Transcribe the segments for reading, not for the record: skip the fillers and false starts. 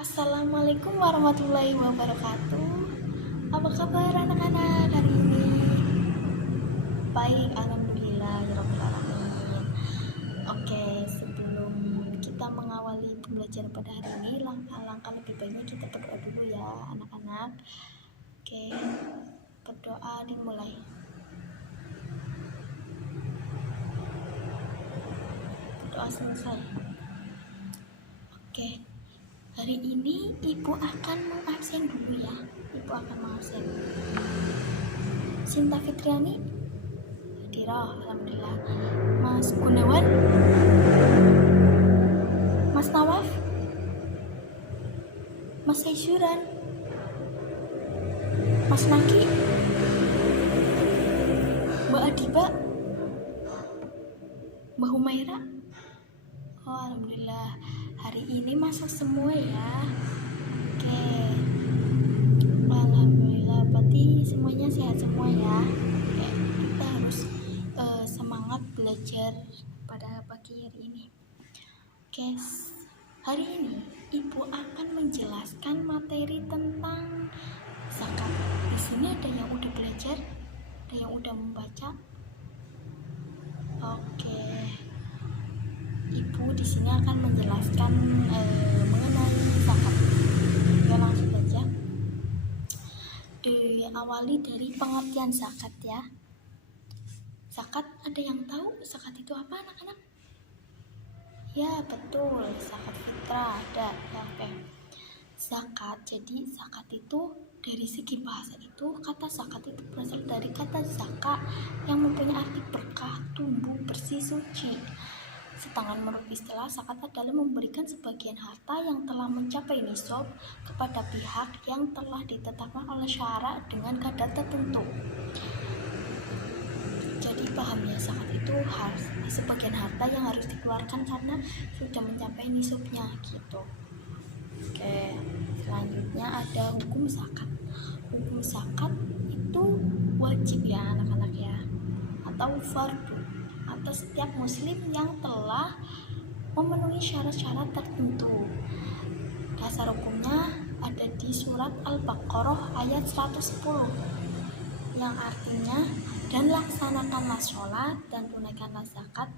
Assalamualaikum warahmatullahi wabarakatuh. Apa kabar anak-anak hari ini? Baik, alhamdulillah ya rabbil alamin. Oke, sebelum kita mengawali pembelajaran pada hari ini, langkah lebih baiknya kita berdoa dulu ya anak-anak. Oke, berdoa dimulai. Berdoa selesai. Oke. Hari ini ibu akan mengabsen dulu ya. Ibu akan mengabsen. Sinta Fitriani hadirah, alhamdulillah. Mas Gunawan, Mas Nawaf, Mas Syuran, Mas Naki, Mbak Adiba, Mbak Humaira. Oh, alhamdulillah. Hari ini masuk semua ya. Oke. Alhamdulillah, berarti semuanya sehat semua ya. Oke, kita harus semangat belajar pada pagi hari ini. Oke, hari ini ibu akan menjelaskan materi tentang zakat. Di sini ada yang udah belajar, ada yang udah membaca. Oke. Ibu di sini akan menjelaskan mengenai zakat. Ya, langsung saja. Diawali dari pengertian zakat ya. Zakat, ada yang tahu zakat itu apa anak-anak? Ya betul, zakat fitrah ada ya. Oke. Zakat, jadi zakat itu dari segi bahasa itu, kata zakat itu berasal dari kata zakat yang mempunyai arti berkah, tumbuh, bersih, suci. Sedangkan menurut istilah, zakat adalah memberikan sebagian harta yang telah mencapai nisab kepada pihak yang telah ditetapkan oleh syara dengan kadar tertentu. Jadi paham ya, zakat itu harus sebagian harta yang harus dikeluarkan karena sudah mencapai nisabnya gitu. Oke, selanjutnya ada hukum zakat. Hukum zakat itu wajib ya anak-anak ya, atau fardu atas setiap muslim yang telah memenuhi syarat-syarat tertentu. Dasar hukumnya ada di surat Al-Baqarah ayat 110 yang artinya, dan laksanakanlah sholat dan tunaikanlah zakat,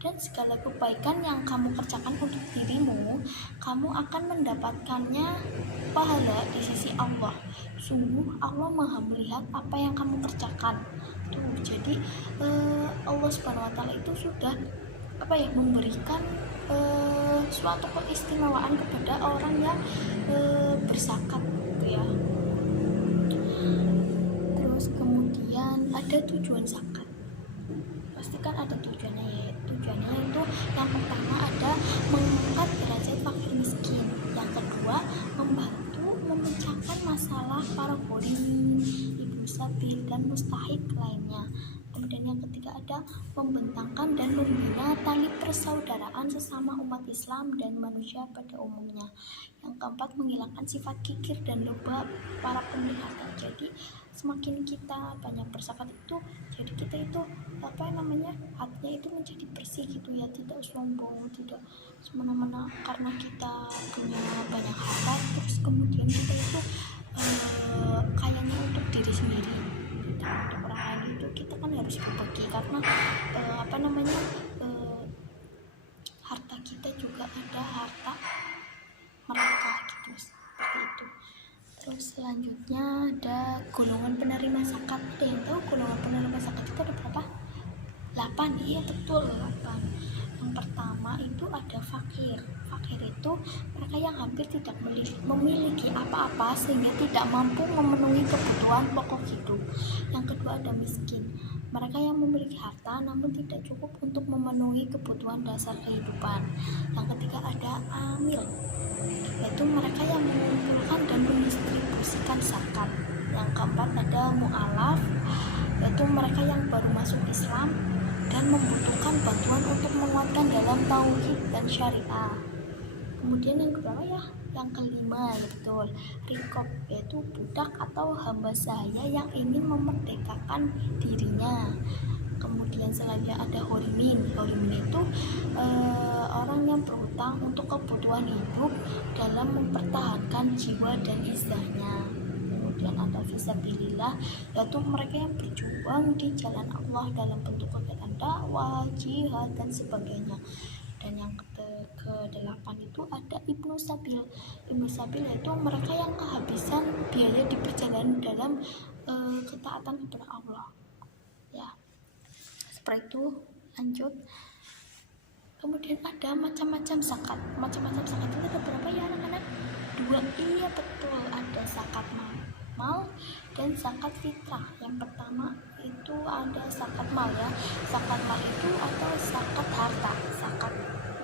dan segala kebaikan yang kamu kerjakan untuk dirimu, kamu akan mendapatkannya pahala di sisi Allah. Sungguh Allah Maha melihat apa yang kamu kerjakan. Tuh, jadi Allah Subhanahu wa taala itu sudah memberikan suatu keistimewaan kepada orang yang berzakat gitu ya. Terus kemudian ada tujuan zakat. Pastikan ada tujuannya ya. Tujuannya itu yang pertama ada mengangkat derajat fakir miskin. Yang kedua membantu memecahkan masalah para gorimin, ibu sabil dan mustahik lainnya. Kemudian yang ketiga ada membentangkan dan membina tali persaudaraan sesama umat Islam dan manusia pada umumnya. Yang keempat menghilangkan sifat kikir dan loba para pemilik harta. Jadi semakin kita banyak berzakat itu, jadi kita itu hatinya itu menjadi bersih gitu ya, tidak sombong, tidak semena-mena karena kita punya banyak harta terus kemudian kita itu kayaknya untuk diri sendiri, tidak untuk orang lain. Itu kita kan harus berbagi karena harta kita juga ada harta mereka gitu, seperti itu. Terus selanjutnya ada golongan penerima zakat. Ada yang tahu golongan penerima zakat itu ada berapa? 8. Iya betul, 8. Yang pertama itu ada fakir. Fakir itu mereka yang hampir tidak memiliki apa-apa sehingga tidak mampu memenuhi kebutuhan pokok hidup. Yang kedua ada miskin. Mereka yang memiliki harta namun tidak cukup untuk memenuhi kebutuhan dasar kehidupan. Yang ketiga ada amil, yaitu mereka yang mengumpulkan dan mendistribusikan zakat. Yang keempat ada mu'alaf, yaitu mereka yang baru masuk Islam dan membutuhkan bantuan untuk menguatkan dalam tauhid dan syariah. Kemudian yang kedua ya, yang kelima ya betul, rikob, yaitu budak atau hamba sahaya yang ingin memerdekakan dirinya. Kemudian selanjutnya ada horimin. Horimin itu orang yang berhutang untuk kebutuhan hidup dalam mempertahankan jiwa dan izzahnya. Kemudian ada fisabilillah, yaitu mereka yang berjuang di jalan Allah dalam bentuk kegiatan dakwah, jihad dan sebagainya. Dan yang ke-8 itu ada Ibnu Sabil. Ibnu Sabil yaitu mereka yang kehabisan biaya di perjalanan dalam ketaatan kepada Allah. Ya, seperti itu. Lanjut. Kemudian ada macam-macam zakat. Macam-macam zakat itu ada berapa ya anak-anak? 2. Iya betul, ada zakat mal dan zakat fitrah. Yang pertama itu ada zakat mal ya. Zakat mal itu atau zakat harta. Zakat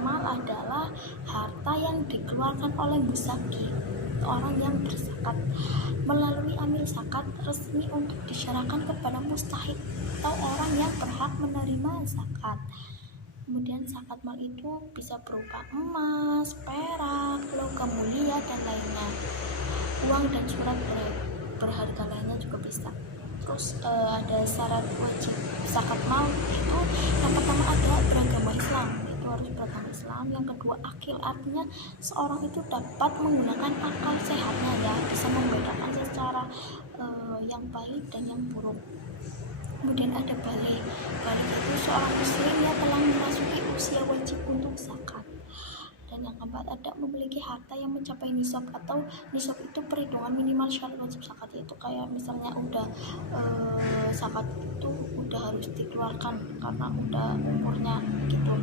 mal adalah harta yang dikeluarkan oleh musaki, orang yang berzakat, melalui amil zakat resmi untuk disyarahkan kepada mustahik atau orang yang berhak menerima zakat. Kemudian zakat mal itu bisa berupa emas, perak, logam mulia dan lainnya. Uang dan surat berharga lainnya juga bisa. Terus ada syarat wajib zakat mal itu yang pertama ada beragama Islam, itu harus beragama Islam. Yang kedua akil, artinya seorang itu dapat menggunakan akal sehatnya ya, bisa membedakan secara yang baik dan yang buruk. Kemudian ada balik itu seorang muslim yang telah memasuki usia wajib untuk zakat. Dan yang keempat ada memiliki harta yang mencapai nisab, atau nisab itu perhitungan minimal syarat wajib zakat, itu kayak misalnya udah zakat itu udah harus dikeluarkan karena udah umurnya gitu,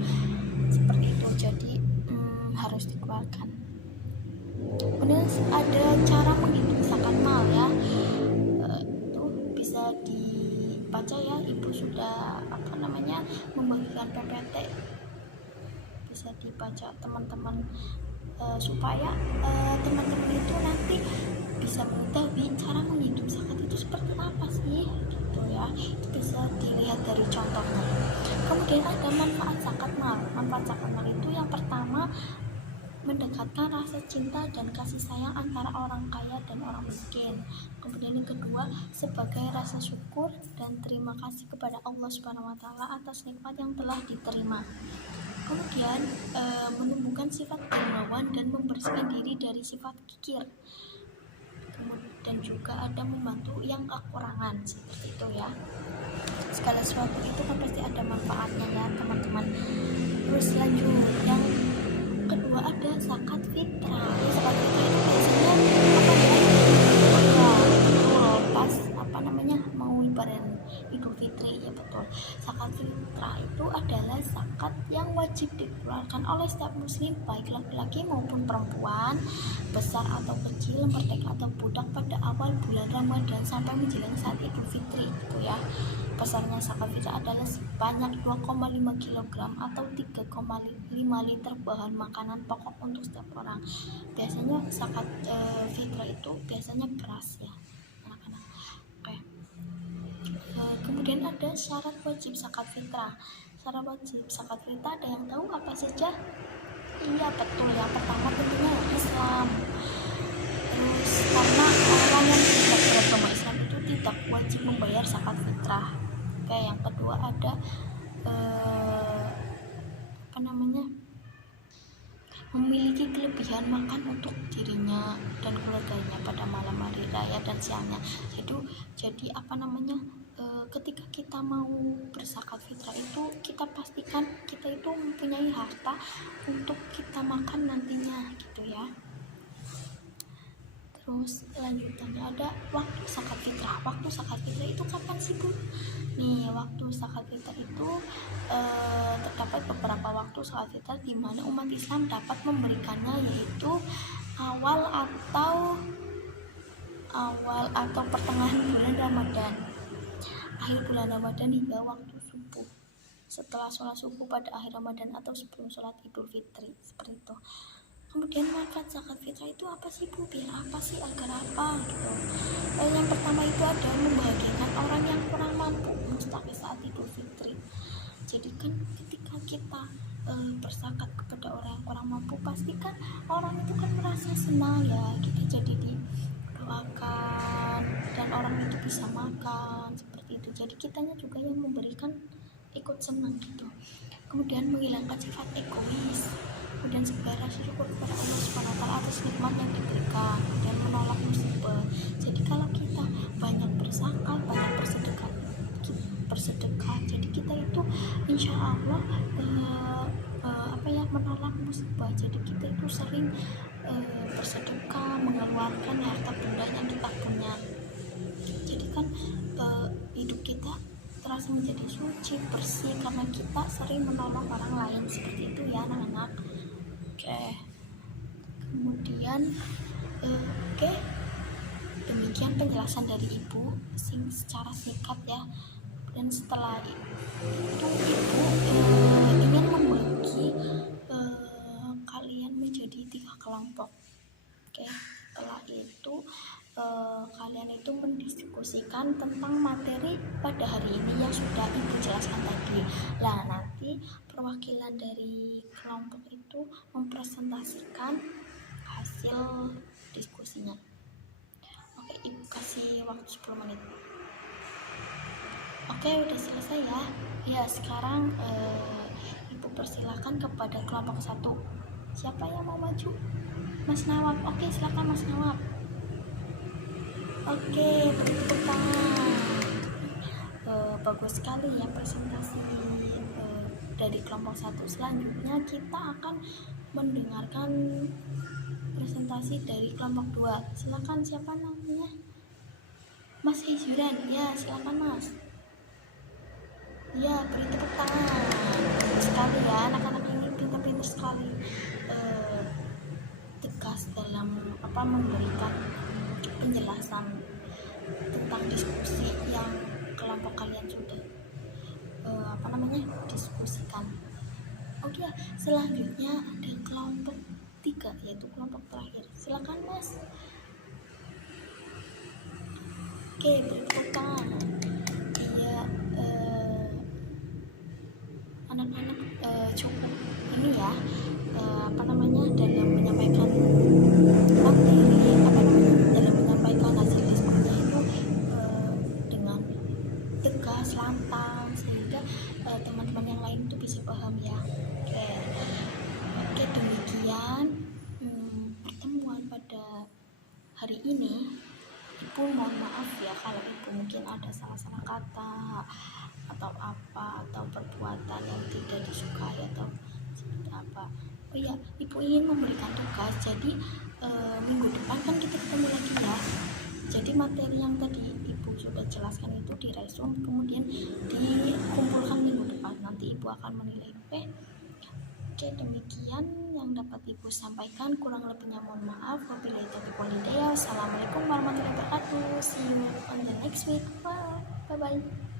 seperti itu, jadi harus dikeluarkan. Kemudian ada cara menghitung zakat mal ya, itu bisa dibaca ya, ibu sudah membagikan PPT, bisa dibaca teman-teman supaya teman-teman itu nanti bisa mengetahui cara menghitung zakat itu seperti apa sih gitu ya. Itu bisa dilihat dari contohnya. Kemudian ada manfaat zakat mal. Manfaat zakat mal itu yang pertama mendekatkan rasa cinta dan kasih sayang antara orang kaya dan orang miskin. Kemudian yang kedua sebagai rasa syukur dan terima kasih kepada Allah Subhanahu wa taala atas nikmat yang telah diterima. Kemudian menumbuhkan sifat dermawan dan membersihkan diri dari sifat kikir. Dan juga ada membantu yang kekurangan, seperti itu ya. Segala sesuatu itu kan pasti ada manfaatnya ya teman-teman. Terus lanjut, yang kedua ada zakat fitrah. Zakat fitrah itu biasanya mau ibadah Idul Fitri ya, betul. Zakat fitrah itu adalah zakat yang wajib dikeluarkan oleh setiap muslim, baik laki-laki maupun perempuan, besar atau kecil, merdeka atau budak, pada awal bulan Ramadan sampai menjelang saat Idul Fitri gitu ya. Besarnya zakat fitrah adalah sebanyak 2,5 kg atau 3,5 liter bahan makanan pokok untuk setiap orang. Biasanya zakat fitrah itu biasanya beras ya anak-anak. Oke. Kemudian ada syarat wajib zakat fitrah. Syarat wajib zakat fitrah ada yang tahu apa saja? Iya betul, yang pertama tentunya Islam. Terus karena orang yang tidak beragama Islam itu tidak wajib membayar zakat fitrah. Oke, yang kedua ada memiliki kelebihan makan untuk dirinya dan keluarganya pada malam hari raya dan siangnya. Jadi ketika kita mau berzakat fitrah itu kita pastikan kita itu mempunyai harta untuk kita makan nantinya gitu ya. Terus lanjutannya ada waktu zakat fitrah. Waktu zakat fitrah itu kapan sih Bu? Nih, waktu zakat fitrah itu terdapat beberapa waktu zakat fitrah di mana umat Islam dapat memberikannya, yaitu awal atau pertengahan bulan Ramadan, akhir bulan Ramadan hingga waktu subuh, setelah sholat subuh pada akhir Ramadan atau sebelum sholat Idul Fitri, seperti itu. Kemudian manfaat zakat fitrah itu apa sih Bu? Biar apa sih? Agar apa gitu? Yang pertama itu ada membahagiakan orang yang kurang mampu mustahil saat Idul Fitri. Jadi kan ketika kita berzakat kepada orang yang kurang mampu, pastikan orang itu kan merasa senang ya, kita jadi didoakan dan orang itu bisa makan, seperti itu. Jadi kitanya juga yang memberikan ikut senang gitu. Kemudian menghilangkan sifat egois, kemudian sebagai rasa syukur kepada Allah Subhanahu wa taala atas nikmat yang diberikan, dan menolak musibah. Jadi kalau kita banyak berzakat, banyak bersedekah, jadi kita itu insya Allah menolak musibah. Jadi kita itu sering bersedekah, mengeluarkan harta benda yang kita punya. Jadi kan hidup kita terasa menjadi suci, bersih karena kita sering menolong orang lain, seperti itu ya anak-anak. Oke. Kemudian demikian penjelasan dari ibu secara singkat ya. Dan setelah itu ibu ingin membagi kalian menjadi 3 kelompok. Oke, setelah itu kalian itu mendiskusikan tentang materi pada hari ini yang sudah ibu jelaskan tadi. Nah, nanti perwakilan dari kelompok itu mempresentasikan hasil diskusinya. Oke, ibu kasih waktu 10 menit. Oke, udah selesai ya. Ya, sekarang ibu persilakan kepada kelompok 1. Siapa yang mau maju? Mas Nawab. Oke, silakan Mas Nawab. Oke, beri tepuk tangan. Bagus sekali ya presentasi dari kelompok 1. Selanjutnya kita akan mendengarkan presentasi dari kelompok 2. Silakan, siapa namanya? Mas Hijuran. Ya, silakan Mas. Ya, beri tepuk tangan. Bagus sekali ya, anak-anak ini pintar-pintar sekali, tegas dalam memberikan penjelasan tentang diskusi yang kelompok kalian sudah diskusikan. Oke, selanjutnya ada kelompok 3, yaitu kelompok terakhir. Silakan Mas. Oke, beri tepuk tangan. Iya, anak-anak cukup ini ya, dalam menyampaikan materi, dalam menyampaikan hasil diskusinya itu dengan tegas, lantang, sehingga teman-teman yang lain itu bisa paham ya. Oke, demikian pertemuan pada hari ini. Ibu mohon maaf ya kalau ibu mungkin ada salah-salah kata atau perbuatan yang tidak disukai atau seperti apa. Oh iya, ibu ingin memberikan tugas. Jadi minggu depan kan kita ketemu lagi ya. Jadi materi yang tadi ibu sudah jelaskan itu diresum, kemudian dikumpulkan minggu depan. Nanti ibu akan menilai IP. Oke, demikian yang dapat ibu sampaikan. Kurang lebihnya mohon maaf. Wabillahi taufiq wal hidayah. Assalamualaikum warahmatullahi wabarakatuh. See you on the next week. Bye bye.